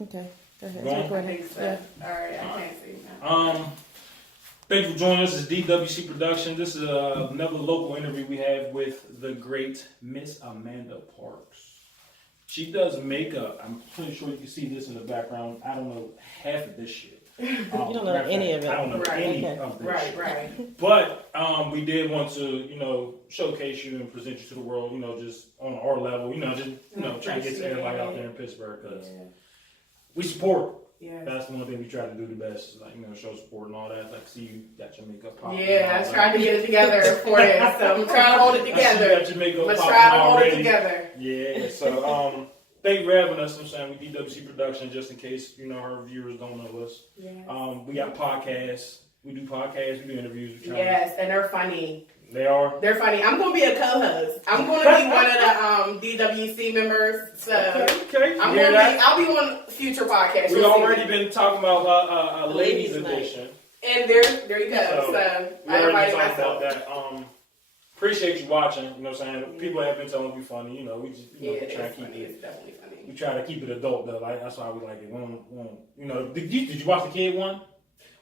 Okay. Go ahead. Going? I think so. Yeah. All right, I can't see now. Thank you for joining us. This is D.W.C Productions. This is another local interview we have with the great Miss Amanda Parks. She does makeup. I'm pretty sure you can see this in the background. I don't know half of this shit. You don't know any of it. I don't know Right. any Okay. of this Right, shit. right. But we did want to, showcase you and present you to the world, just on our level, trying to get to everybody out there in Pittsburgh because we support. Yeah. That's one thing we try to do the best, is show support and all that. Like, see you got your makeup popping. Yeah, I tried to get it together for you, so I'm trying to hold it I see you together. got your makeup I'm popping trying to hold it already. together. Yeah, so thank you for having us. I'm saying with D.W.C Productions, just in case her viewers don't know us. Yes. We got podcasts. We do podcasts. We do interviews. Yes, and they're funny. They are. They're funny. I'm going to be a co-host. I'm going to be one of the D.W.C members. So Okay. I'll be on future podcasts. We've already been talking about a ladies Ladies' night. edition. And there you go. So We I already invited talked about myself. that. Appreciate you watching. You know what I'm saying? People have been telling me funny. We just try to It's keep funny. it. It's definitely funny. We try to keep it adult though. Like that's why we like it. We don't, did you watch the kid one?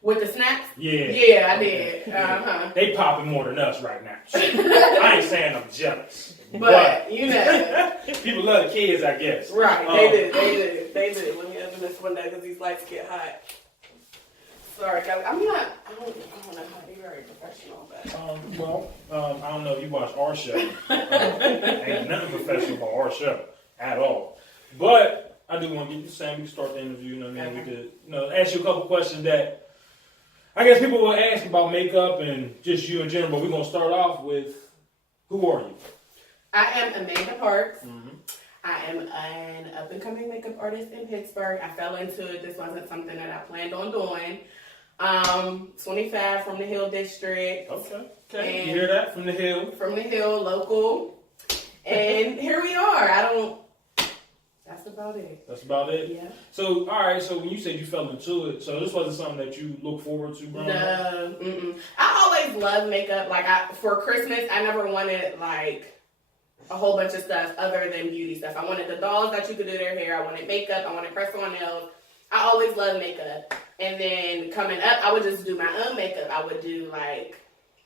With the snaps? Yeah. Yeah, I did. Uh-huh. They popping more than us right now. I ain't saying I'm jealous. But People love the kids, I guess. Right, they do. Let me open this window because these lights get hot. Sorry, guys. I don't know how to be very professional, but. I don't know if you watch our show. Ain't nothing professional about our show at all. But I do want to get you saying we can start the interview. We could, ask you a couple questions that I guess people will ask about makeup and just you in general. But we're gonna start off with, who are you? I am Amanda Parks. Mm-hmm. I am an up-and-coming makeup artist in Pittsburgh. I fell into it. This wasn't something that I planned on doing. 25 from the Hill District. Okay. You hear that from the Hill? From the Hill, local. And here we are. That's about it. That's about it? Yeah. So, all right. So when you said you fell into it, so this wasn't something that you look forward to, bro? No. Mm-mm. I always loved makeup. For Christmas, I never wanted a whole bunch of stuff other than beauty stuff. I wanted the dolls that you could do their hair. I wanted makeup. I wanted press-on nails. I always loved makeup. And then coming up, I would just do my own makeup. I would do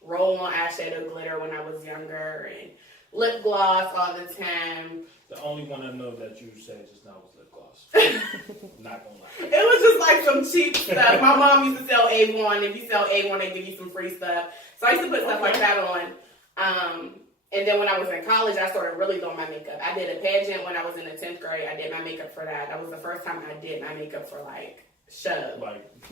roll-on eyeshadow glitter when I was younger and lip gloss all the time. The only one I know that you said just now was lip gloss. Not gonna lie. It was just some cheap stuff. My mom used to sell Avon. If you sell Avon, they give you some free stuff. So I used to put stuff like that on. And then when I was in college, I started really doing my makeup. I did a pageant when I was in the 10th grade. I did my makeup for that. That was the first time I did my makeup for show.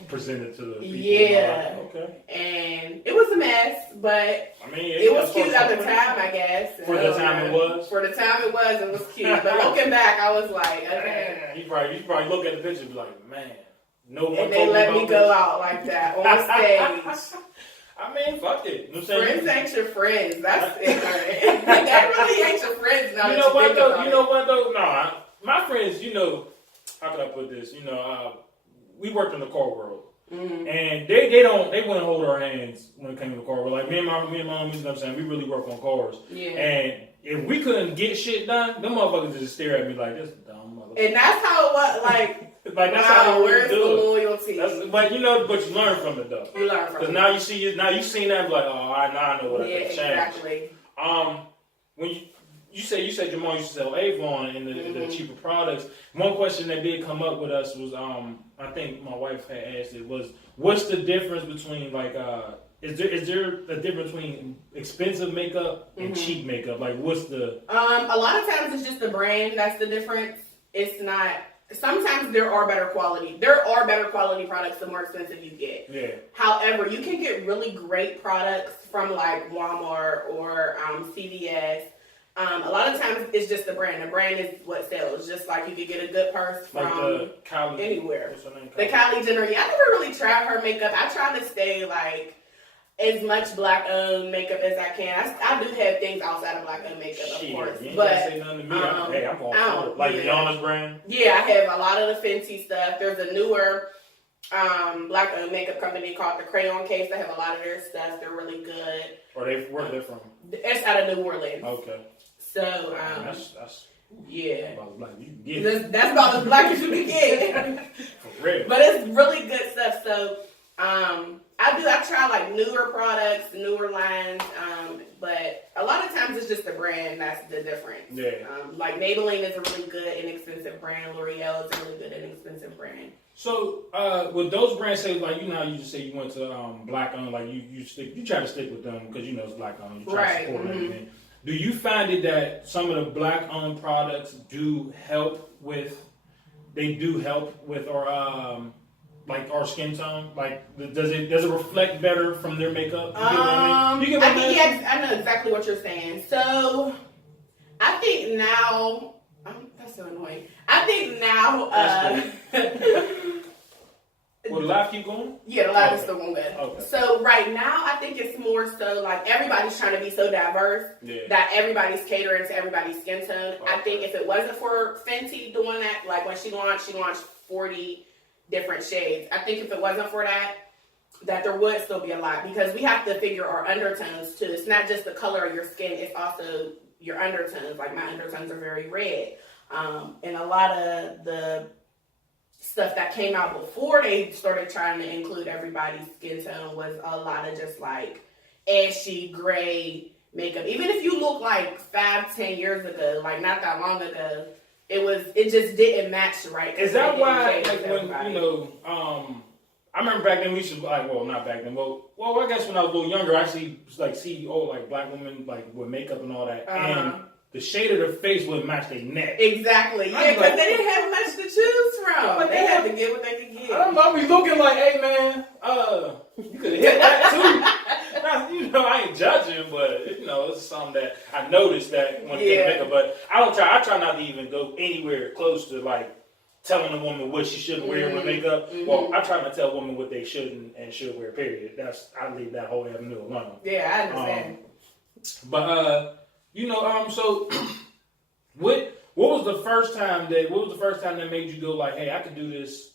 Presented to the people. Yeah. Okay. And it was a mess, but it was cute at the time, I guess. For the time it was? For the time it was cute. But looking back, I was like, okay. You probably look at the picture and be like, man, no one And told they let about me go this. out like that on stage. I mean, fuck it. You know what I'm Friends saying? ain't your friends. That's it. That really ain't your friends. Now You that know what think though? about You know what though? No, my friends, how can I put this? We worked in the car world. Mm-hmm. And they wouldn't hold our hands when it came to the car world. Like me and my homies, you know what I'm saying? We really work on cars. Yeah. And if we couldn't get shit done, them motherfuckers just stare at me like, this dumb motherfucker. And that's how it was. That's how we where's the do it. loyalty? But you learn from it though. You learn from Because it. now you seen that and be like, oh, now I know what I can change. Exactly. When you said your mom used to sell Avon and the cheaper products. One question that did come up with us was I think my wife had asked it was, what's the difference between is there a difference between expensive makeup and cheap makeup? What's the A lot of times it's just the brand that's the difference. It's not. Sometimes there are better quality. There are better quality products the more expensive you get. Yeah. However, you can get really great products from Walmart or CVS. A lot of times it's just the brand. The brand is what sells. Just like you could get a good purse from anywhere. What's her name? The Kylie Jenner. Yeah, I never really tried her makeup. I try to stay as much black-owned makeup as I can. I do have things outside of black-owned makeup, of course. You ain't but gotta say nothing to me. I'm going for it. Rihanna's brand? Yeah, I have a lot of the Fenty stuff. There's a newer black-owned makeup company called The Crayon Case. They have a lot of their stuff. They're really good. Where are they from? It's out of New Orleans. Okay. So, that's Yeah. About as black as you can get. That's about as black as you can get. For real. But it's really good stuff. So, I try like newer products, newer lines, but a lot of times it's just the brand that's the difference. Yeah. Like Maybelline is a really good inexpensive brand. L'Oreal is a really good inexpensive brand. So, with those brands, say like how you just say you went to black owned, like you try to stick with them because it's black owned. You try to support everything. Do you find it that some of the black owned products do help with our like our skin tone? Like, does it reflect better from their makeup? You get what I mean? You get what I mean? Yes, I know exactly what you're saying. So, I think now, that's so annoying. I think now, will the live keep going? Yeah, the live is still going good. Okay. So right now, I think it's more so like everybody's trying to be so diverse that everybody's catering to everybody's skin tone. Okay. I think if it wasn't for Fenty doing that, like when she launched 40 different shades. I think if it wasn't for that there would still be a lot because we have to figure our undertones too. It's not just the color of your skin, it's also your undertones. Like my undertones are very red. And a lot of the stuff that came out before they started trying to include everybody's skin tone was a lot of just like ashy gray makeup. Even if you look like 5-10 years ago, like not that long ago, it just didn't match right. Is that why like when I remember back then we used to not back then, well I guess when I was a little younger I see black women like with makeup and all that and the shade of their face would match their neck. Exactly. Yeah, because they didn't have much to choose from. Like, they had to get what they could get. I'll be looking like, hey man, you could have hit that too. I ain't judging, but it's something that I noticed that when they makeup. But I try not to even go anywhere close to like telling a woman what she shouldn't wear with makeup. Mm-hmm. Well, I try to tell women what they shouldn't and should wear. Period. I leave that whole avenue alone. Yeah, I understand. So what was the first time that made you go like, hey, I could do this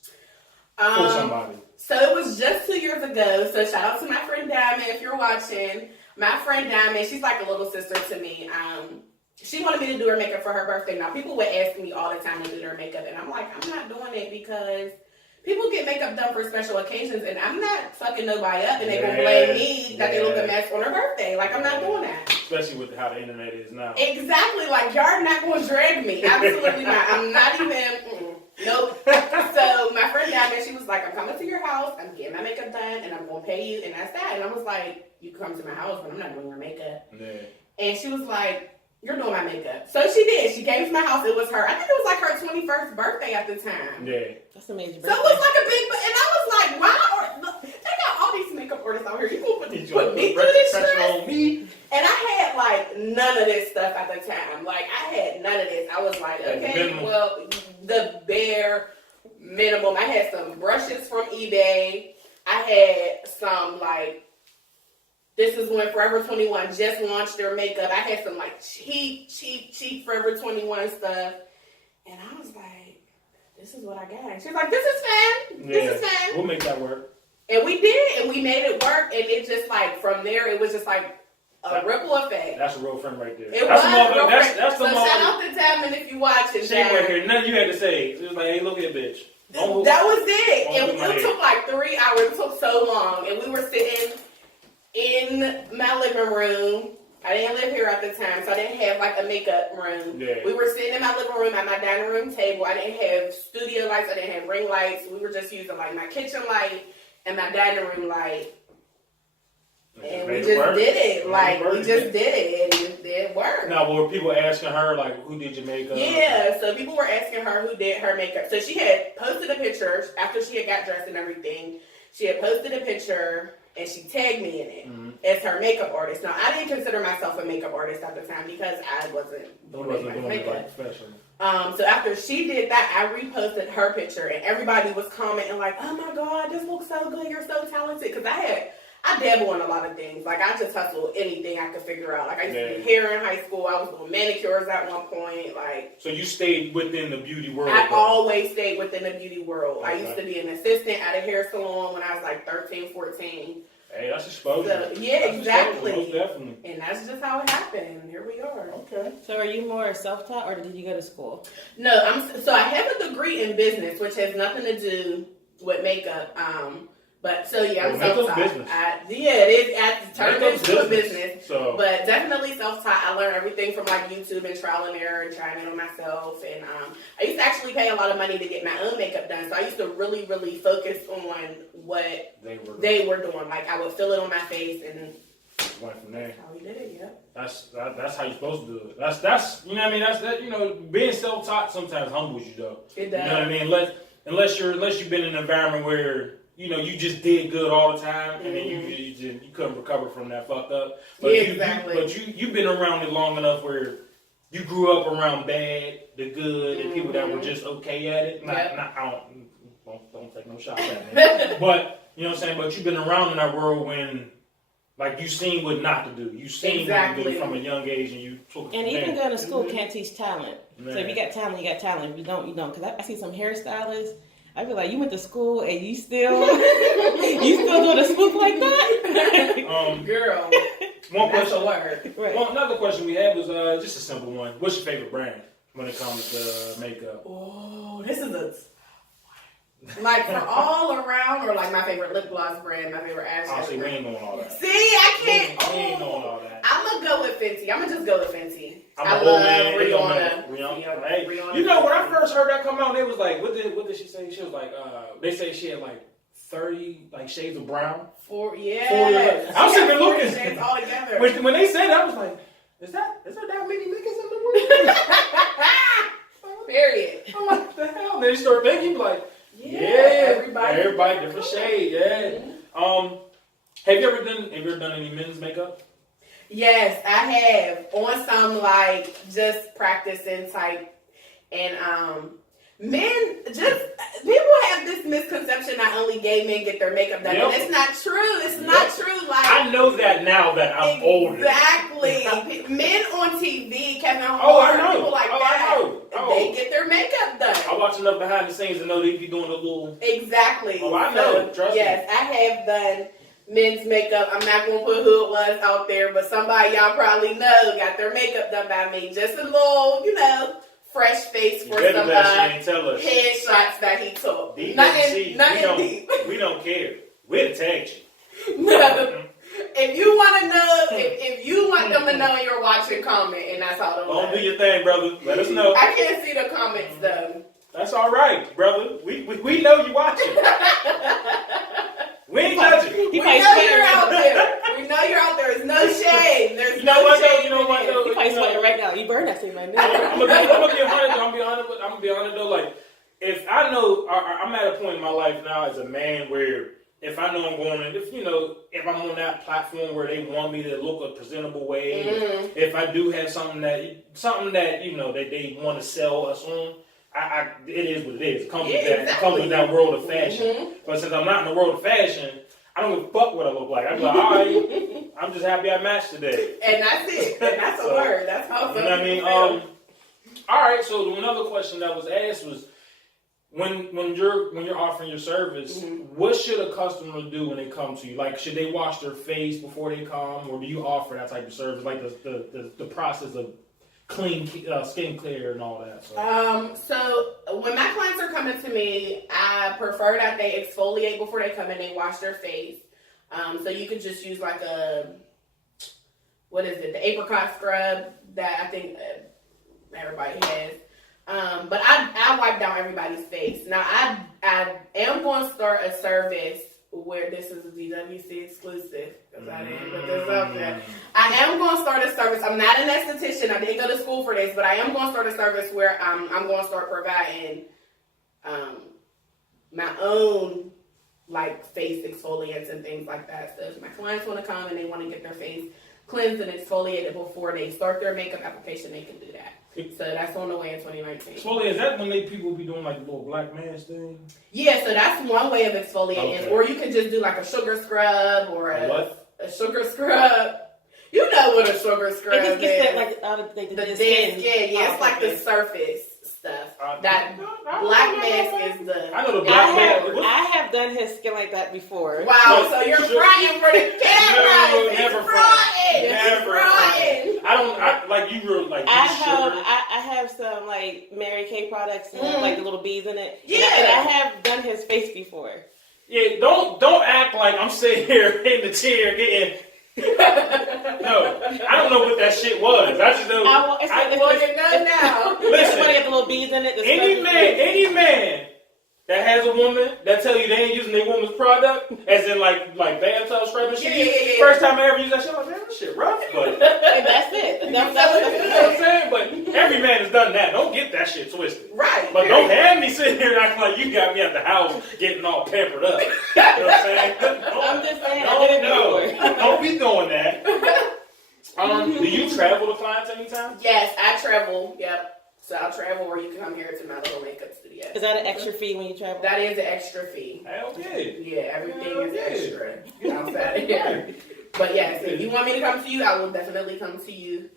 for somebody? So it was just 2 years ago. So shout out to my friend Diamond if you're watching. My friend Diamond, she's like a little sister to me. She wanted me to do her makeup for her birthday. Now people would ask me all the time to do their makeup, and I'm like, I'm not doing it because people get makeup done for special occasions, and I'm not fucking nobody up, and they gonna blame me that they look a mess on her birthday. Like, I'm not doing that. Especially with how the internet is now. Exactly. Like, y'all not gonna drag me. Absolutely not. I'm not even. Nope. So my friend Diamond, she was like, I'm coming to your house, I'm getting my makeup done, and I'm gonna pay you, and that's that. And I was like, you come to my house, but I'm not doing your makeup. Yeah. And she was like, you're doing my makeup. So she did. She came to my house. It was her. I think it was like her 21st birthday at the time. Yeah. That's amazing. So it was like a big, and I was like, wow, they got all these makeup artists out here. You gonna put me through this shit? On me? And I had like none of this stuff at the time. Like I had none of this. I was like, okay, well, the bare minimum. I had some brushes from eBay. I had some like, this is when Forever 21 just launched their makeup. I had some like cheap Forever 21 stuff. And I was like, this is what I got. She was like, this is fine. This is fine. We'll make that work. And we did, and we made it work. And it just like, from there, it was just like a ripple effect. That's a real friend right there. It was a real friend. That's so shout out to Diamond if you watch it. She right here. Nothing you had to say. It was like, hey, look at bitch. That was it. And it took like 3 hours. It took so long. And we were sitting in my living room. I didn't live here at the time, so I didn't have like a makeup room. Yeah. We were sitting in my living room at my dining room table. I didn't have studio lights. I didn't have ring lights. We were just using like my kitchen light and my dining room light. And we just did it. Like, we just did it. And it worked. Now, were people asking her, like, who did your makeup? Yeah, so people were asking her who did her makeup. So she had posted a picture after she had got dressed and everything. She had posted a picture and she tagged me in it as her makeup artist. Now, I didn't consider myself a makeup artist at the time because I wasn't doing my makeup. So after she did that, I reposted her picture and everybody was commenting like, oh my God, this looks so good. You're so talented. Because I dabble in a lot of things. Like, I just hustle anything I could figure out. Like, I used to do hair in high school. I was doing manicures at one point. Like, so you stayed within the beauty world? I always stayed within the beauty world. Okay. I used to be an assistant at a hair salon when I was like 13, 14. Hey, that's exposure. So, yeah, that's exactly. Exposure, most definitely. And that's just how it happened. Here we are. Okay. So are you more self-taught or did you go to school? No, I have a degree in business, which has nothing to do with makeup. But so yeah, I'm self-taught. Business. It is. It turned into a business. So, but definitely self-taught. I learned everything from like YouTube and trial and error and trying it on myself. And I used to actually pay a lot of money to get my own makeup done. So I used to really, really focus on what they were doing. Like I would fill it on my face and went from there. that's how we did it. Yeah. That's how you're supposed to do it. That's you know what I mean. That's that. You know, being self-taught sometimes humbles you though. It does. You know what I mean. Unless you've been in an environment where you know you just did good all the time, and then you couldn't recover from that fucked up. But yeah, exactly. You've been around it long enough where you grew up around bad, the good, and people that were just okay at it. Don't take no shots at me. But you know what I'm saying. But you've been around in that world when. Like you seen what not to do. You seen what to do from a young age, and you took it. And even going to school can't teach talent. Man. So if you got talent, you got talent. If you don't, you don't. Because I see some hairstylists. I feel like you went to school and you still doing a swoop like that. Girl, one that's question. a word. Right. Well, another question we had was just a simple one. What's your favorite brand when it comes to makeup? Oh, this is like for all around, or like my favorite lip gloss brand, my favorite eyeshadow. See, we ain't doing all that. See, I can't. We ain't doing all that. I'm gonna go with Fenty. I'm gonna just go with Fenty. I love Rihanna. Hey, you know when I first heard that come out, they was like, what did she say? She was like, they say she had like 30 like shades of brown. 4 years. I was sitting looking shades all together. When they said that, I was like, is there that many niggas in the world? Period. I'm like, what the hell? Then you start thinking like. Yeah, everybody different shade. Yeah. Have you ever done any men's makeup? Yes, I have on some like just practicing type, and men just people have this misconception that only gay men get their makeup done, and it's not true. It's not true. Like I know that now that I'm older. Exactly. Men on TV, Kevin Hart, I know. people like that. They get their makeup done. I watch enough behind the scenes to know they be doing a little. Exactly. Oh, I know. Trust me. Yes, I have done men's makeup. I'm not gonna put who it was out there, but somebody y'all probably know got their makeup done by me. Just a little, fresh face for some headshots that he took. Nothing deep. We don't care. We'll tag you. No. If you want to know, if you want them to know you're watching, comment, and that's how they'll know. Don't do your thing, brother. Let us know. I can't see the comments though. That's all right, brother. We know you watching. We ain't judging. We know you're out there. We know you're out there. There's no shade. There's You know what though? You probably sweating right now. You burn that thing right now. I'm gonna be honest though. Like, if I know, I'm at a point in my life now as a man where if I know I'm going, if I'm on that platform where they want me to look a presentable way, if I do have something that that they want to sell us on. It is what it is. It comes with that. It comes with that world of fashion. But since I'm not in the world of fashion, I don't give a fuck what I look like. I'm like, all right, I'm just happy I matched today. And that's it. And that's a word. That's how. You know what I mean? All right. So another question that was asked was, when you're offering your service, what should a customer do when they come to you? Like, should they wash their face before they come, or do you offer that type of service, like the process of clean skincare and all that? So when my clients are coming to me, I prefer that they exfoliate before they come and they wash their face. So you could just use like the apricot scrub that I think everybody has. But I wipe down everybody's face. Now I am going to start a service where this is a D.W.C exclusive, because I didn't put this up there. I am going to start a service. I'm not an esthetician. I didn't go to school for this, but I am going to start a service where I'm going to start providing my own like face exfoliants and things like that. So if my clients want to come and they want to get their face cleansed and exfoliated before they start their makeup application, they can do that. So that's on the way in 2019. Exfoliate, is that when people be doing like the little black mask thing? Yeah, so that's one way of exfoliating. Okay. Or you can just do like a sugar scrub or a sugar scrub. You know what a sugar scrub is. It just gets that, like, the dead skin. Yeah, it's like the surface stuff. That black mask is the. I know the black mask. I have done his skin like that before. Wow, so you're frying for the camera. No, It's never frying. Never frying. Like you were like. I have some like Mary Kay products and like the little beads in it. Yeah, and I have done his face before. Yeah, don't act like I'm sitting here in the chair getting. No, I don't know what that shit was. I just know. It's now. Listen, when I get the little beads in it. Any man that has a woman that tell you they ain't using their woman's product, as in like bathtub scrub and shit. First time I ever used that shit, I'm like, man, that shit rough, but And that's it. you know what I'm saying? But every man has done that. Don't get that shit twisted. Right. But don't have me sitting here acting like you got me at the house getting all pampered up. You know what I'm saying? I'm just saying. Don't be doing that. Do you travel to clients anytime? Yes, I travel. Yep. So I'll travel, or you can come here to my little makeup studio. Is that an extra fee when you travel? That is an extra fee. Hell yeah. Yeah, everything is extra outside of here. But yes, if you want me to come to you, I will definitely come to you.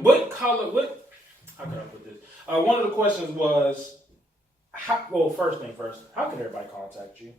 What color? How can I put this? One of the questions was, first thing first, how can everybody contact you?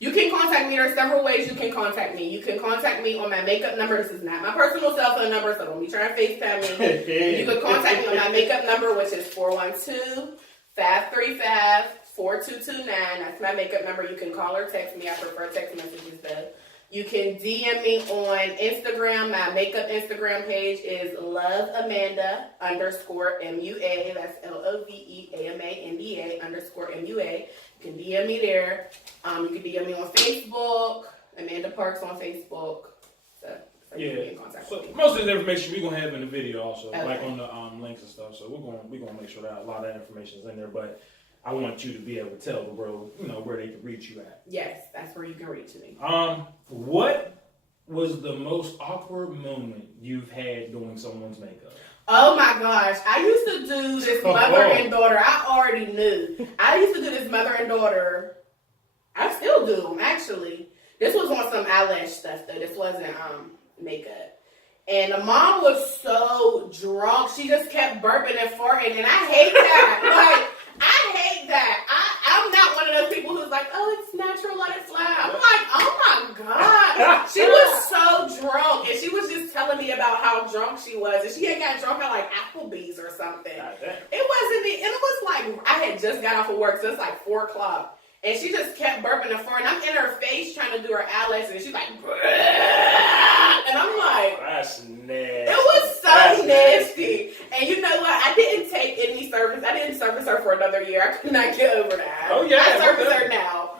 You can contact me. There are several ways you can contact me. You can contact me on my makeup number. This is not my personal cell phone number, so don't be trying to FaceTime me. You can contact me on my makeup number, which is 412-535-4229. That's my makeup number. You can call or text me. I prefer text messages though. You can DM me on Instagram. My makeup Instagram page is loveamanda_MUA. That's LOVEAMANDA_MUA. You can DM me there. You can DM me on Facebook. Amanda Parks on Facebook. So you can be in contact with me. Most of the information we're gonna have in the video also, Okay. like on the links and stuff. So we're gonna make sure that a lot of that information is in there. But I want you to be able to tell the world, where they can reach you at. Yes, that's where you can reach me. What was the most awkward moment you've had doing someone's makeup? Oh my gosh. I used to do this mother and daughter. I already knew. I used to do this mother and daughter. I still do them, actually. This was on some eyelash stuff, though. This wasn't makeup. And the mom was so drunk. She just kept burping and farting. And I hate that. I hate that. I'm not one of those people who's like, oh, it's natural, let it fly. I'm like, oh my God. She was so drunk. And she was just telling me about how drunk she was. And she had got drunk at like Applebee's or something. It was like, I had just got off of work, so it's like 4 o'clock. And she just kept burping and farting. I'm in her face trying to do her eyelashes. And she's like, and I'm like, that's nasty. It was so nasty. And you know what? I didn't take any service. I didn't service her for another year. I could not get over that. Oh, yeah. I service her now.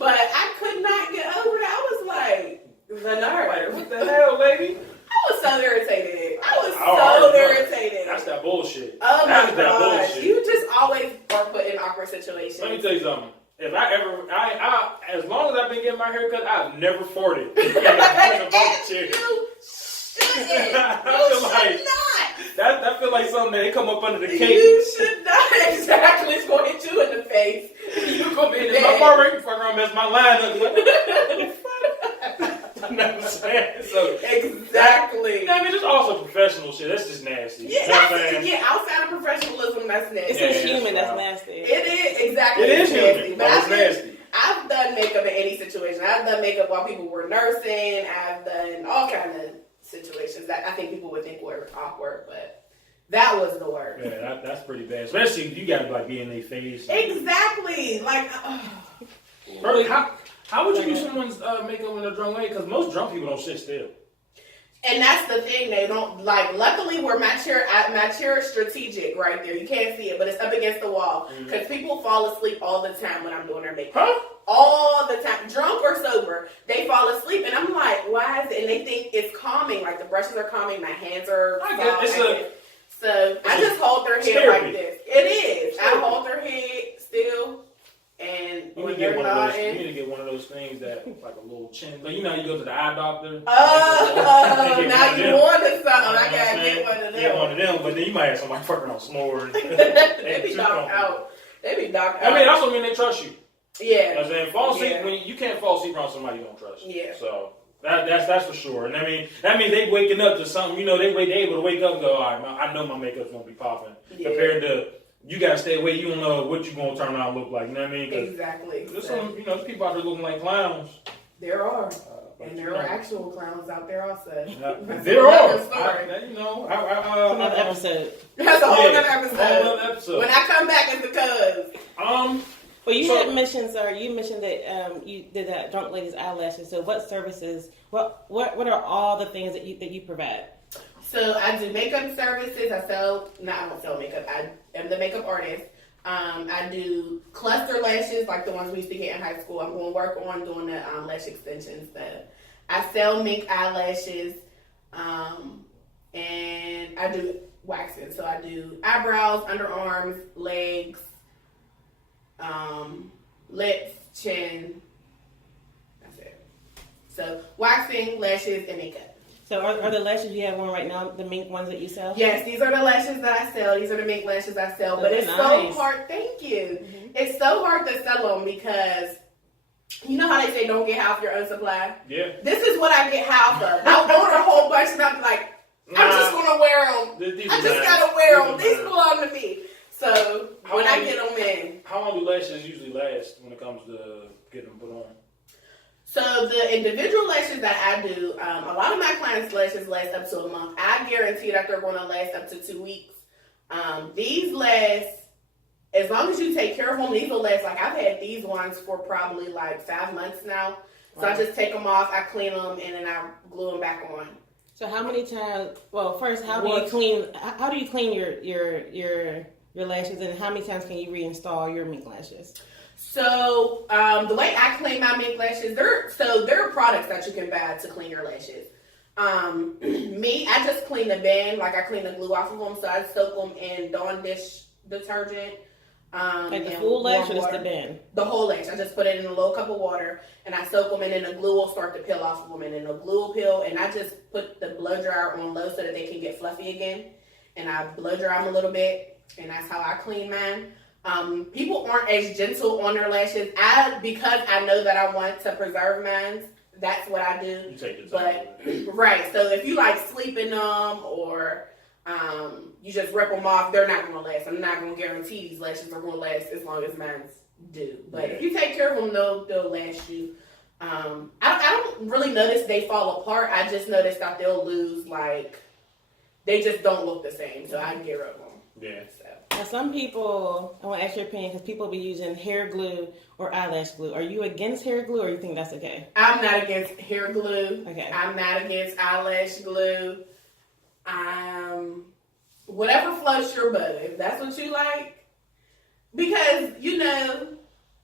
But I could not get over that. I was like, the nerve. What the hell, lady? I was so irritated. Irritated. That's that bullshit. Oh my That gosh. bullshit. You just always are put in awkward situations. Let me tell you something. If I as long as I've been getting my hair cut, I've never farted. You shouldn't. That feel like something that come up under the cake. You should not. Exactly. It's going to hit you in the face. You're going to be dead. My bar right before I mess my line up. You know what I'm saying? So, exactly. I mean, just also professional shit. That's just nasty. Yeah, you know what I'm saying? Outside of professionalism, that's nasty. It's inhuman, that's nasty. It is, exactly. It is nasty. human, But it's nasty. I've done makeup in any situation. I've done makeup while people were nursing. I've done all kinds of situations that I think people would think were awkward, but that was the worst. Yeah, that's pretty bad. Especially you got to like be in their face. Exactly. Like, Early, how would you do someone's makeup in a drunk way? Because most drunk people don't sit still. And that's the thing, they don't, like, luckily my chair is strategic right there. You can't see it, but it's up against the wall. Because people fall asleep all the time when I'm doing their makeup. Huh? All the time. Drunk or sober. They fall asleep, and I'm like, why is it? And they think it's calming, like the brushes are calming, my hands are So I just hold their head like this. It is. I hold their head still. And you when need they're nodding, you need to get one of those things that like a little chin. But you know, you go to the eye doctor. Oh, now you wanted something. I gotta get one of them. Get one of them, but then you might have somebody fucking on s'mores. They be knocked out. They be knocked out. I mean, that's what I mean. They trust you. Yeah. You know what I'm saying? Fall asleep when you can't fall asleep around somebody you don't trust. Yeah. So That's for sure. And I mean, that means they waking up to something. You know, they able to wake up and go, all right, I know my makeup's gonna be popping. Yeah. Compared to you gotta stay away. You don't know what you gonna turn out and look like. You know what I mean? Exactly. There's some, there's people out there looking like clowns. There are. And there are actual clowns out there also. There are. Another episode. That's a whole other episode. When I come back, it's because. Well, you had mentioned, sorry, you mentioned that you did that Drunk Ladies Eyelashes. So, what services? What are all the things that you provide? So, I do makeup services. I don't sell makeup. I am the makeup artist. I do cluster lashes, like the ones we used to get in high school. I'm going to work on doing the lash extensions. I sell mink eyelashes, and I do waxing. So I do eyebrows, underarms, legs, lips, chin. That's it. So waxing, lashes, and makeup. So are the lashes you have on right now the mink ones that you sell? Yes, these are the lashes that I sell. These are the mink lashes I sell. But it's so hard. Thank you. Mm-hmm. It's so hard to sell them because you know how they say don't get half your own supply? Yeah. This is what I get half of. I'll order a whole bunch and I'm like, I'm just going to wear them. I just got to wear them. These belong to me. So when I get them in. How long do lashes usually last when it comes to getting them put on? So the individual lashes that I do, a lot of my clients' lashes last up to a month. I guarantee that they're going to last up to 2 weeks. These last, as long as you take care of them, these will last. Like I've had these ones for probably like 5 months now. So I just take them off, I clean them, and then I glue them back on. So how many times? Well, first, how do you clean your lashes, and how many times can you reinstall your mink lashes? So, the way I clean my mink lashes, there are products that you can buy to clean your lashes. I just clean the band, like I clean the glue off of them, so I soak them in Dawn dish detergent. Like the full lash or just the band? The whole lash. I just put it in a little cup of water, and I soak them, and then the glue will start to peel off of them, and then the glue will peel, and I just put the blow dryer on low so that they can get fluffy again, and I blow dry them a little bit, and that's how I clean mine. People aren't as gentle on their lashes. Because I know that I want to preserve mine, that's what I do. You take your time. But right, so if you like sleep in them or you just rip them off, they're not going to last. I'm not going to guarantee these lashes are going to last as long as mine do. But if you take care of them, they'll last you. I don't really notice they fall apart. I just notice that they'll lose, like, they just don't look the same. So I can get rid of them. Yeah. Now, some people, I want to ask your opinion because people be using hair glue or eyelash glue. Are you against hair glue or you think that's okay? I'm not against hair glue. Okay. I'm not against eyelash glue. Whatever floats your boat, if that's what you like. Because,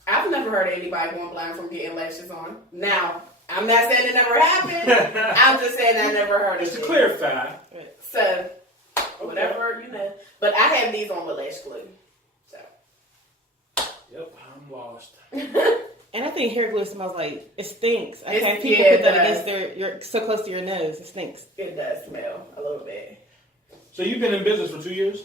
I've never heard of anybody going blind from getting lashes on. Now, I'm not saying it never happened. I'm just saying I never heard of it. Just to clarify. So, whatever, But I have these on with lash glue. So. Yep, I'm lost. And I think hair glue smells like, it stinks. I can't people put that against you're so close to your nose. It stinks. It does smell a little bit. So you've been in business for 2 years?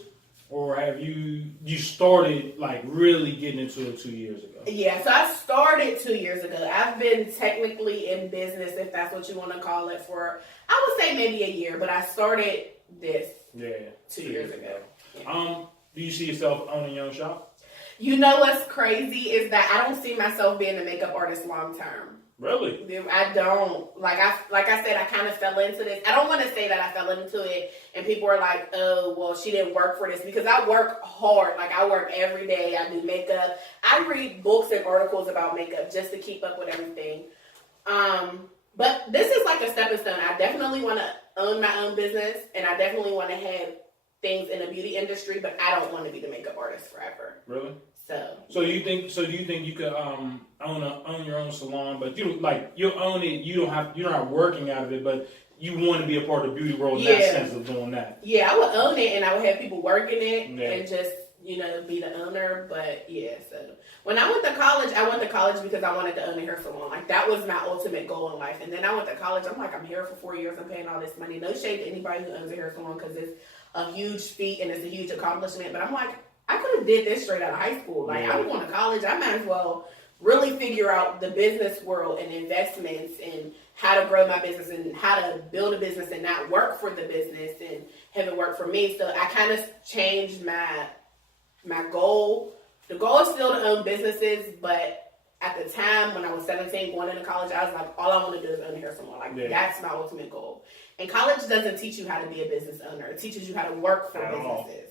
Or have you started like really getting into it 2 years ago? Yeah, so I started 2 years ago. I've been technically in business, if that's what you want to call it, for, I would say maybe a year, but I started this 2 years ago. Yeah. Do you see yourself owning your own shop? You know what's crazy is that I don't see myself being a makeup artist long term. Really? I don't. Like I said, I kind of fell into this. I don't want to say that I fell into it and people are like, oh, well, she didn't work for this. Because I work hard. Like, I work every day. I do makeup. I read books and articles about makeup just to keep up with everything. But this is like a stepping stone. I definitely want to own my own business. And I definitely want to have things in the beauty industry. But I don't want to be the makeup artist forever. Really? So do you think you could own your own salon, but you'll own it, you're not working out of it, but you want to be a part of the beauty world in that sense of doing that. Yeah, I would own it and I would have people working it and just, be the owner. But so when I went to college because I wanted to own a hair salon. Like, that was my ultimate goal in life. And then I went to college, I'm like, I'm here for 4 years, I'm paying all this money. No shade to anybody who owns a hair salon because it's a huge feat and it's a huge accomplishment. But I'm like, I could have did this straight out of high school. Like, I'm going to college. I might as well really figure out the business world and investments and how to grow my business and how to build a business and not work for the business and have it work for me. So I kind of changed my goal. The goal is still to own businesses, but at the time when I was 17 going into college, I was like, all I want to do is own a hair salon. Like, that's my ultimate goal. And college doesn't teach you how to be a business owner. It teaches you how to work for businesses.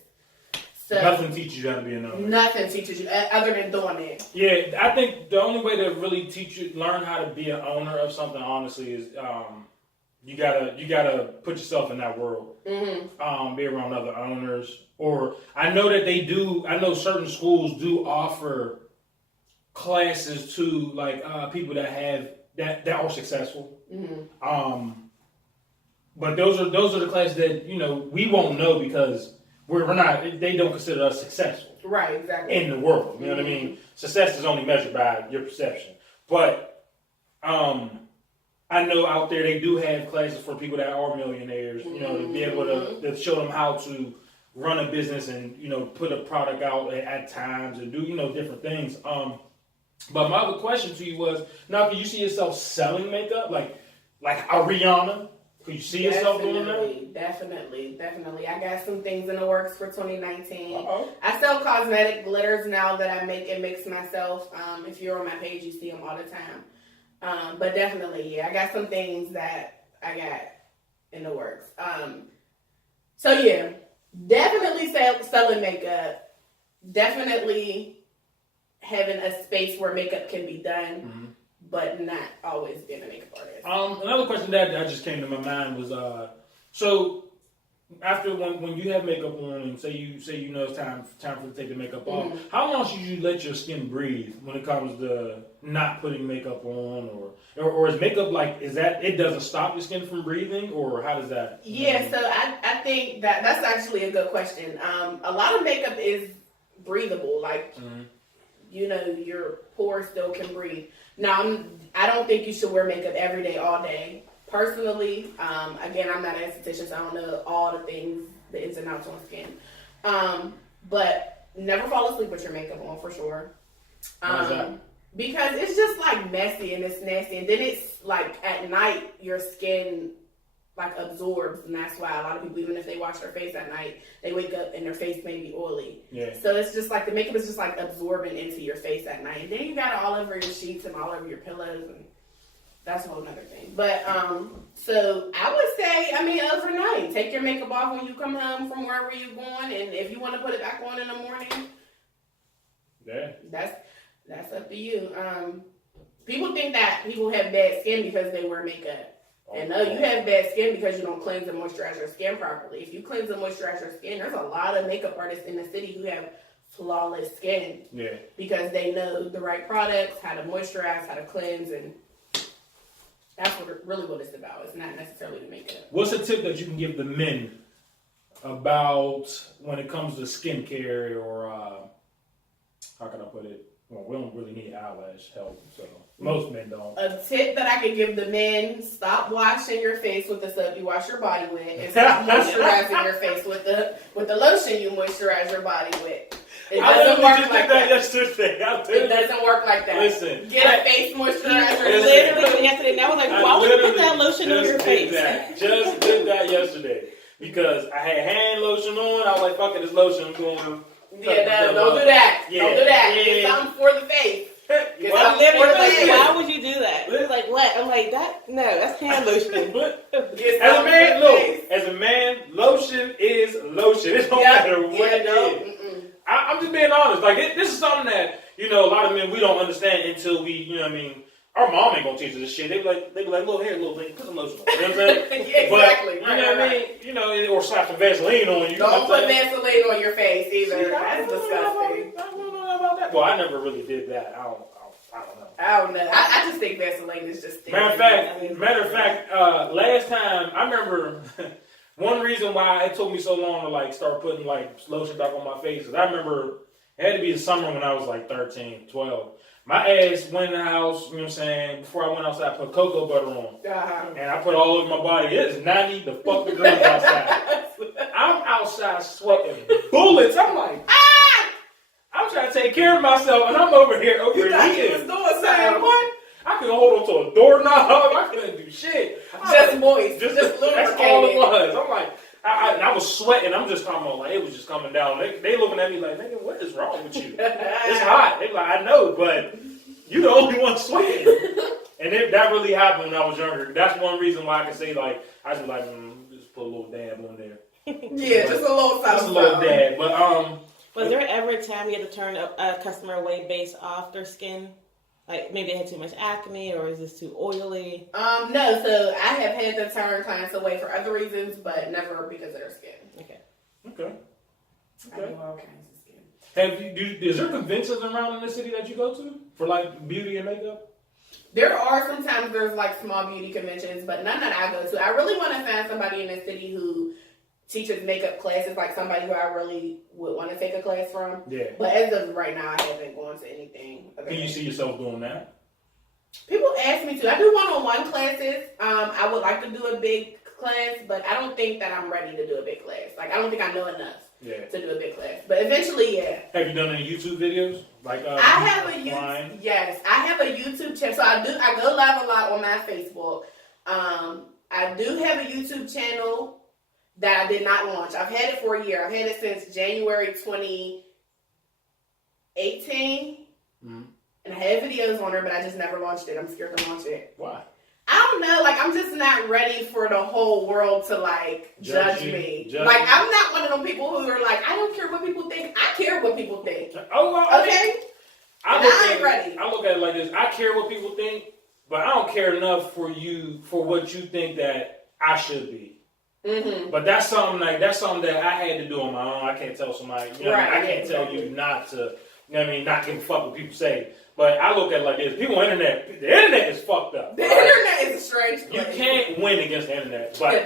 So nothing teaches you how to be an owner. Nothing teaches you other than doing it. Yeah, I think the only way to really learn how to be an owner of something, honestly, is you gotta put yourself in that world. Mm-hmm. Be around other owners, or I know that they do. I know certain schools do offer classes to like people that have that are successful. Mm-hmm. But those are the classes that we won't know because we're not. They don't consider us successful, right? Exactly. In the world, you know what I mean. Success is only measured by your perception. But I know out there they do have classes for people that are millionaires. To be able to show them how to run a business and put a product out at times and do different things. But my other question to you was, now can you see yourself selling makeup like a Rihanna? Could you see yourself doing that? Definitely. I got some things in the works for 2019. Uh-oh. I sell cosmetic glitters now that I make and mix myself. If you're on my page, you see them all the time. But definitely, I got some things that I got in the works. So yeah, definitely selling makeup. Definitely having a space where makeup can be done, but not always being a makeup artist. Another question that just came to my mind was, so after when you have makeup on and say you know it's time for to take the makeup off, how long should you let your skin breathe when it comes to not putting makeup on, or is makeup it doesn't stop your skin from breathing, or how does that? Yeah, so I think that's actually a good question. A lot of makeup is breathable, your pores still can breathe. Now, I don't think you should wear makeup every day, all day. Personally, again, I'm not an esthetician, so I don't know all the things, the ins and outs on skin. But never fall asleep with your makeup on, for sure. Why is that? Because it's just messy and it's nasty, and then it's at night your skin absorbs, and that's why a lot of people, even if they wash their face at night, they wake up and their face may be oily. Yeah. So it's just the makeup is just absorbing into your face at night, and then you got it all over your sheets and all over your pillows, and that's a whole other thing. But so I would say, overnight, take your makeup off when you come home from wherever you're going, and if you want to put it back on in the morning, that's up to you. People think that people have bad skin because they wear makeup. And no, you have bad skin because you don't cleanse and moisturize your skin properly. If you cleanse and moisturize your skin, there's a lot of makeup artists in the city who have flawless skin. Yeah. Because they know the right products, how to moisturize, how to cleanse, and that's what it's about. It's not necessarily the makeup. What's a tip that you can give the men about when it comes to skincare, or how can I put it? Well, we don't really need eyelash help, so most men don't. A tip that I could give the men: stop washing your face with the soap you wash your body with, and stop moisturizing your face with the lotion you moisturize your body with. It doesn't work like that. Yesterday. It doesn't work like that. Listen, get a face moisturizer. Literally yesterday, and I was like, why would you put that lotion on your face? Just did that yesterday because I had hand lotion on. I was like, fuck it, this lotion. I'm going. Yeah, don't do that. Yeah. Don't do that. Yeah. Get something for the face. Why would you do that? It was like, what? I'm like, that's hand lotion. As a man, lotion is lotion. It don't matter what it is. I'm just being honest. This is something that, a lot of men, we don't understand until we, our mom ain't gonna teach us this shit. They be like, little hair, little thing, put some lotion on. You know what I'm saying? Exactly. But, you know what I mean? Or slap some Vaseline on you. Don't put Vaseline on your face either. That's disgusting. I don't know about that. Well, I never really did that. I don't know. I don't know. I just think Vaseline is just stinky. Matter of fact, last time, I remember one reason why it took me so long to start putting lotion back on my face is I remember it had to be the summer when I was 13, 12. My ass went in the house, you know what I'm saying, before I went outside, I put cocoa butter on. And I put it all over my body. It's 90 the fuck degrees outside. I'm outside sweating bullets. I'm like, I'm trying to take care of myself, and I'm over here overheating. You thought you was doing saying? What? I couldn't hold on to a doorknob. I couldn't do shit. Just moist. Just that's all it was. I'm like, I was sweating. I'm just talking about like it was just coming down. They looking at me like, nigga, what is wrong with you? It's hot. They like, I know, but you the only one sweating. And that really happened when I was younger. That's one reason why I can say like I just like just put a little dab on there. Yeah, just a little sauce. Just a little dab. But was there ever a time you had to turn a customer away based off their skin? Like maybe they had too much acne, or is this too oily? No. So I have had to turn clients away for other reasons, but never because of their skin. Okay. I do all kinds of skin. Is there conventions around in the city that you go to for like beauty and makeup? There are sometimes there's like small beauty conventions, but none that I go to. I really want to find somebody in the city who teaches makeup classes, like somebody who I really would want to take a class from. Yeah. But as of right now, I haven't gone to anything. Can you see yourself doing that? People ask me to. I do one-on-one classes. I would like to do a big class, but I don't think that I'm ready to do a big class. Like, I don't think I know enough to do a big class. But eventually, yeah. Have you done any YouTube videos? Like I have a YouTube. Yes, I have a YouTube channel. So I go live a lot on my Facebook. I do have a YouTube channel that I did not launch. I've had it for a year. I've had it since January 2018. Mm-hmm. And I had videos on her, but I just never launched it. I'm scared to launch it. Why? I don't know. Like, I'm just not ready for the whole world to, like, judge me. Like, I'm not one of them people who are like, I don't care what people think. I care what people think. Oh, well, okay? I ain't ready. I look at it like this. I care what people think, but I don't care enough for what you think that I should be. Mm-hmm. But that's something that I had to do on my own. I can't tell somebody, I can't tell you not to, not give a fuck what people say. But I look at it like this: the internet is fucked up. The internet is a strange place. You can't win against the internet, but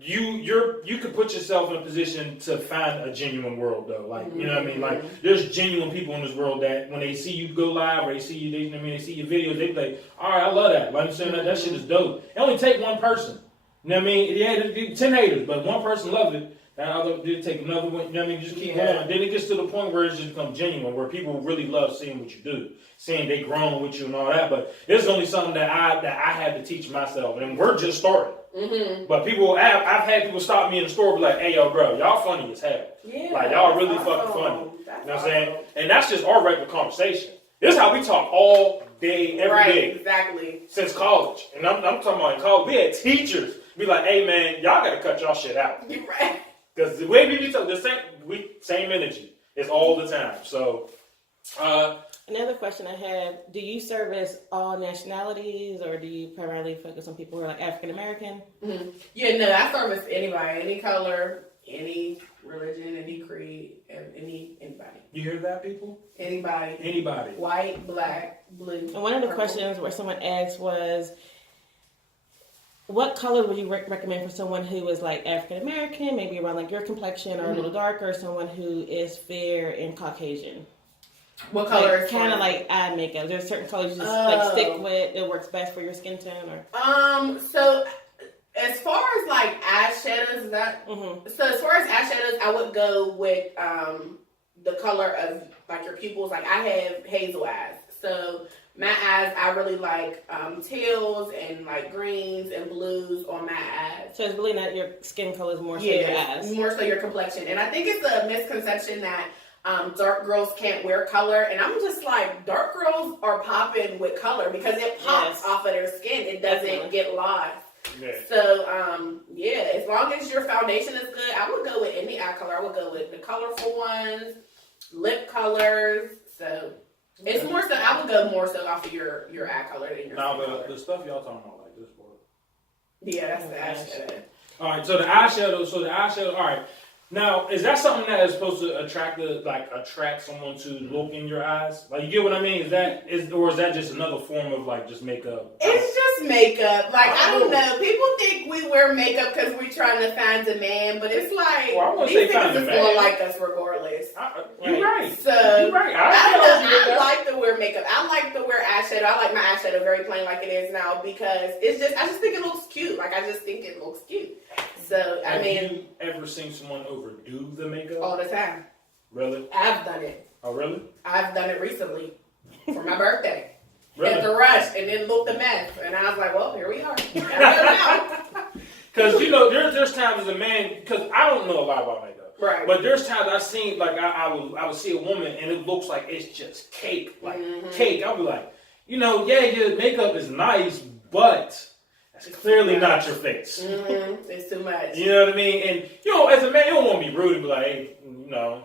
you could put yourself in a position to find a genuine world, though. Like, you know what I mean? Like, there's genuine people in this world that when they see you go live or they see you, they see your videos, they be like, all right, I love that. Like I'm saying, that shit is dope. It only take one person. You know what I mean? Yeah, there's 10 haters, but one person loved it. That other did take another one. You know what I mean? Just keep going. Then it gets to the point where it's just become genuine, where people really love seeing what you do, seeing they grown with you and all that. But it's only something that I had to teach myself, and we're just starting. Mm-hmm. But I've had people stop me in the store, and be like, "Hey, yo, bro, y'all funny as hell. Yeah, like y'all really fucking funny." You know what I'm saying? And that's just our regular conversation. This is how we talk all day, every day. Exactly. Since college, and I'm talking about in college, we had teachers be like, "Hey, man, y'all got to cut y'all shit out." You're right. Because the way we talk, same energy. It's all the time. So, another question I have: do you service all nationalities, or do you primarily focus on people who are like African American? Mm-hmm. Yeah, no, I service anybody, any color, any religion, any creed, anybody. You hear that, people? Anybody. White, black, blue. And one of the questions where someone asked was, what color would you recommend for someone who is like African American, maybe around like your complexion, or a little darker, someone who is fair and Caucasian? What color? Like, kind of like eye makeup. There's certain colors you just like stick with that works best for your skin tone, or so as far as like eyeshadows, so as far as eyeshadows, I would go with the color of like your pupils. Like I have hazel eyes, so my eyes, I really like teals and like greens and blues on my eyes. So it's really not your skin color, is more so your eyes. More so your complexion. And I think it's a misconception that dark girls can't wear color. And I'm just like, dark girls are popping with color because it pops off of their skin. It doesn't get lost. Yeah. So, as long as your foundation is good, I would go with any eye color. I would go with the colorful ones, lip colors. So it's more so, I would go more so off of your eye color than your skin color. The stuff y'all talking about like this, boy. Yeah, that's the eyeshadow. All right, so the eyeshadow, all right. Now, is that something that is supposed to attract someone to look in your eyes? Like, you get what I mean? Or is that just another form of like just makeup? It's just makeup. Like, I don't know. People think we wear makeup because we're trying to find a man, but it's like, these niggas is going to like us regardless. You're right. So, you're right. I like to wear makeup. I like to wear eyeshadow. I like my eyeshadow very plain like it is now because I just think it looks cute. Like, I just think it looks cute. So, Have you ever seen someone overdo the makeup? All the time. Really? I've done it. Oh, really? I've done it recently. for my birthday. Really? Had to rush and then looked a mess. And I was like, well, here we are. Now. Because, you know, there's times as a man, because I don't know a lot about makeup. Right. But there's times I've seen, like, I would see a woman and it looks like it's just cake. Like, cake. I'll be like, you know, yeah, your makeup is nice, but that's clearly not your face. It's too much. You know what I mean? And, you know, as a man, you don't want to be rude and be like, hey, you know,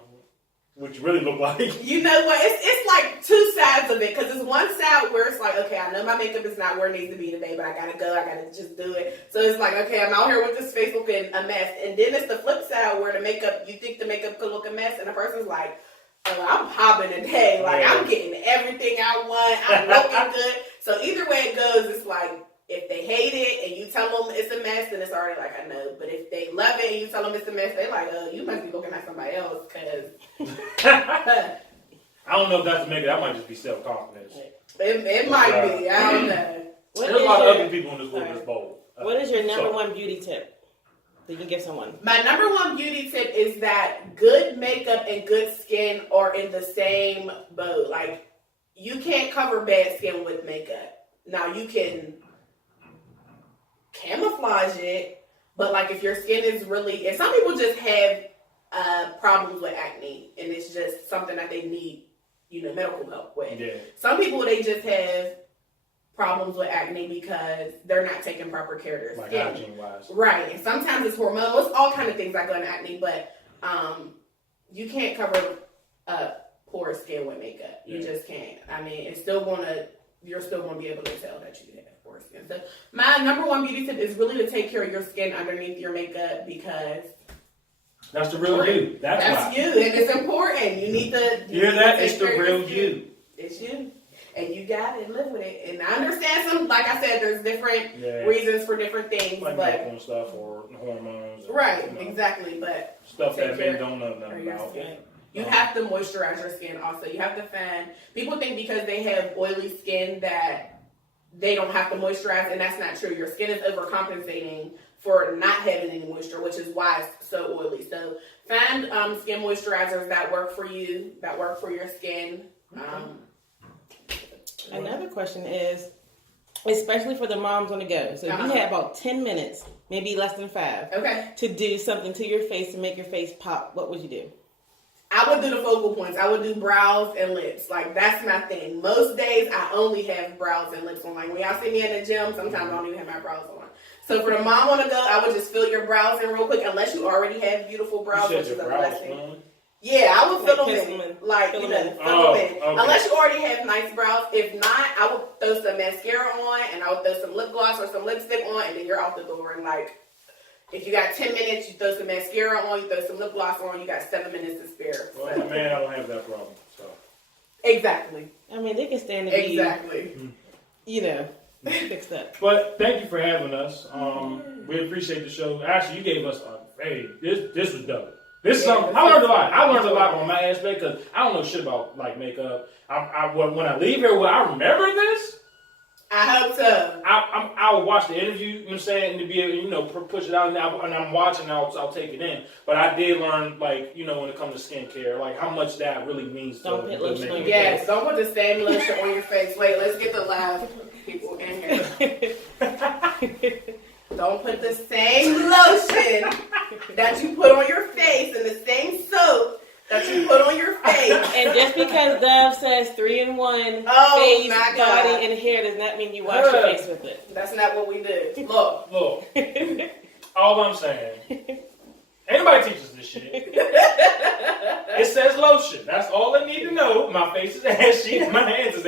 what you really look like. You know what? It's like two sides of it. Because it's one side where it's like, okay, I know my makeup is not where it needs to be today, but I gotta go. I gotta just do it. So it's like, okay, I'm out here with this face looking a mess. And then it's the flip side where the makeup, you think the makeup could look a mess, and the person's like, oh, I'm popping today. Like, I'm getting everything I want. I'm looking good. So either way it goes, it's like, if they hate it and you tell them it's a mess, then it's already like, I know. But if they love it and you tell them it's a mess, they're like, oh, you must be looking at somebody else, because... I don't know if that's the makeup. That might just be self-confidence. It might be. I don't know. There's a lot of ugly people in this world that's bold. What is your number one beauty tip that you can give someone? My number one beauty tip is that good makeup and good skin are in the same boat. Like, you can't cover bad skin with makeup. Now, you can camouflage it, but like if your skin is really, and some people just have problems with acne, and it's just something that they need, you know, medical help with. Yeah. Some people, they just have problems with acne because they're not taking proper care of their Like skin. hygiene-wise. Right, and sometimes it's hormonal. It's all kind of things that go into acne, but you can't cover poor skin with makeup. You just can't. I mean, it's still you're still gonna be able to tell that you have poor skin. So my number one beauty tip is really to take care of your skin underneath your makeup, because that's the real you. That's you, and it's important. You need to. You hear that? It's the real you. It's you. And you got it, live with it. And I understand some, like I said, there's different reasons for different things. Like but medical and stuff, or hormones. Or, right, you know, exactly. But stuff that men don't know nothing about. You have to moisturize your skin also. You have to fan. People think because they have oily skin that they don't have to moisturize, and that's not true. Your skin is overcompensating for not having any moisture, which is why it's so oily. So find skin moisturizers that work for you, that work for your skin. Another question is, especially for the moms on the go. So if you had about 10 minutes, maybe less than 5, to do something to your face to make your face pop, what would you do? I would do the focal points. I would do brows and lips. Like, that's my thing. Most days, I only have brows and lips on. Like, when y'all see me in the gym, sometimes I don't even have my brows on. So for the mom on the go, I would just fill your brows in real quick, unless you already have beautiful brows, which is a blessing. Yeah, I would fill them in. Like, fill them in. Unless you already have nice brows. If not, I would throw some mascara on, and I would throw some lip gloss or some lipstick on, and then you're out the door. And, like, if you got 10 minutes, you throw some mascara on, you throw some lip gloss on, you got 7 minutes to spare. Well, so. Man, I don't have that problem. So. Exactly. I mean, they can stand to be, you know, fixed up. But thank you for having us. We appreciate the show. Actually, you gave us hey, this was dope. This is something I learned a lot. I learned a lot on my aspect because I don't know shit about like makeup. When I leave here, will I remember this? I hope so. I will watch the interview, you know what I'm saying, to be able to, you know, push it out, and I'm watching, I'll take it in. But I did learn, like, you know, when it comes to skincare, like, how much that really means to don't put lotion on your face. Don't put the same lotion on your face. Wait, let's get the live people in here. Don't put the same lotion that you put on your face and the same soap that you put on your face. And just because Dove says 3-in-1 face, body, and hair does not mean you wash your face with it. That's not what we do. Look. All I'm saying, anybody teaches this shit. It says lotion. That's all they need to know. My face is ashy. My hands is